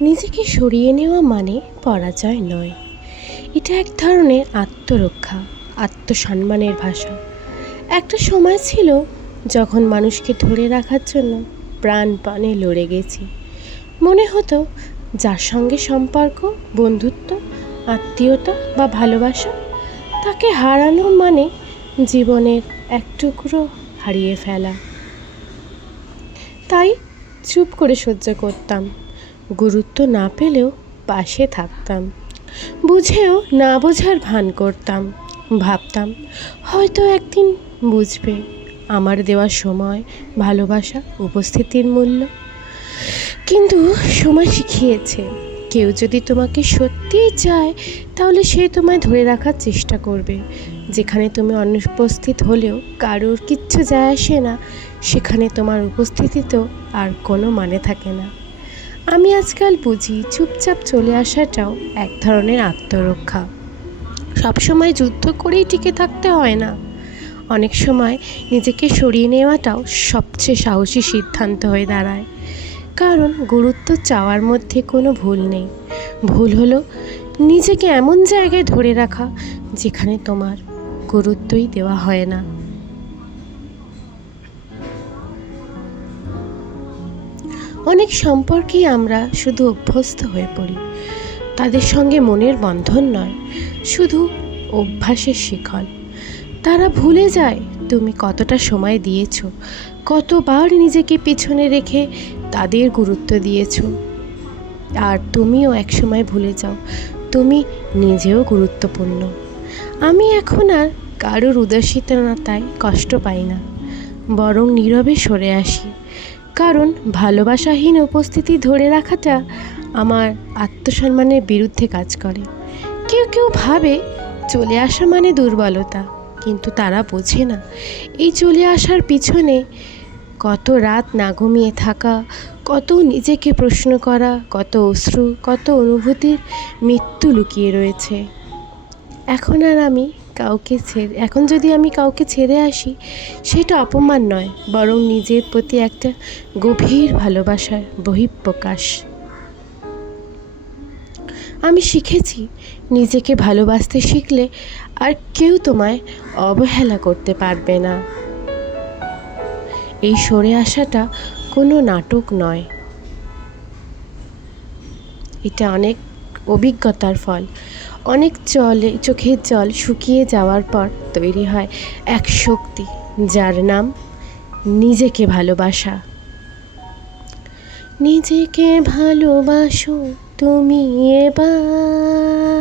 নিজেকে সরিয়ে নেওয়া মানে পরাজয় নয়। এটা এক ধরনের আত্মরক্ষা, আত্মসম্মানের ভাষা। একটা সময় ছিল যখন মানুষকে ধরে রাখার জন্য প্রাণপণে লড়ে গেছি। মনে হতো যার সঙ্গে সম্পর্ক, বন্ধুত্ব, আত্মীয়তা বা ভালোবাসা, তাকে হারানো মানে জীবনের এক টুকরো হারিয়ে ফেলা। তাই চুপ করে সহ্য করতাম। গুরুত্ব না পেলেও পাশে থাকতাম। বুঝেও না বোঝার ভান করতাম। ভাবতাম, হয়তো একদিন বুঝবে আমার দেওয়া সময়, ভালোবাসা, উপস্থিতির মূল্য। কিন্তু সময় শিখিয়েছে। কেউ যদি তোমাকে সত্যিই চায়, তাহলে সে তোমায় ধরে রাখার চেষ্টা করবে। যেখানে তুমি অনুপস্থিত হলেও কারোর কিচ্ছু যায় আসে না, সেখানে তোমার উপস্থিতিতেও আর কোনো মানে থাকে না। আমি আজকাল বুঝি চুপচাপ চলে আসাটাও এক ধরনের আত্মরক্ষা। সবসময় যুদ্ধ করেই টিকে থাকতে হয় না। অনেক সময় নিজেকে সরিয়ে নেওয়াটাও সবচেয়ে সাহসী সিদ্ধান্ত হয়ে দাঁড়ায়। কারণ গুরুত্ব চাওয়ার মধ্যে কোনো ভুল নেই। ভুল হলো নিজেকে এমন জায়গায় ধরে রাখা যেখানে তোমার গুরুত্বই দেওয়া হয় না। অনেক সম্পর্কেই আমরা শুধু অভ্যস্ত হয়ে পড়ি। তাদের সঙ্গে মনের বন্ধন নয়, শুধু অভ্যাসের শিখল তারা ভুলে যায় তুমি কতটা সময় দিয়েছ, কতবার নিজেকে পিছনে রেখে তাদের গুরুত্ব দিয়েছ। আর তুমিও একসময় ভুলে যাও, তুমি নিজেও গুরুত্বপূর্ণ। আমি এখন আর কারোর উদাসীনতায় কষ্ট পাই না, বরং নীরবে সরে আসি। কারণ ভালোবাসাহীন উপস্থিতি ধরে রাখাটা আমার আত্মসম্মানের বিরুদ্ধে কাজ করে। কেউ কেউ ভাবে চলে আসা মানে দুর্বলতা, কিন্তু তারা বোঝে না। এই চলে আসার পিছনে কত রাত না ঘুমিয়ে থাকা, কত নিজেকে প্রশ্ন করা, কত অশ্রু, কত অনুভূতির মৃত্যু লুকিয়ে রয়েছে। এখন আর আমি কাউকে ছেড়ে, এখন যদি আমি কাউকে ছেড়ে আসি, সেটা অপমান নয়, বরং নিজের প্রতি একটা গভীর ভালোবাসার বহিঃপ্রকাশ। আমি শিখেছি, নিজেকে ভালোবাসতে শিখলে আর কেউ তোমায় অবহেলা করতে পারবে না। এই সরে আসাটা কোনো নাটক নয়। এটা অনেক অভিজ্ঞতার ফল। অনেক চলে চোখের জল শুকিয়ে যাওয়ার পর তৈরি হয় এক শক্তি, যার নাম নিজেকে ভালোবাসা। নিজেকে ভালোবাসো তুমি এবার।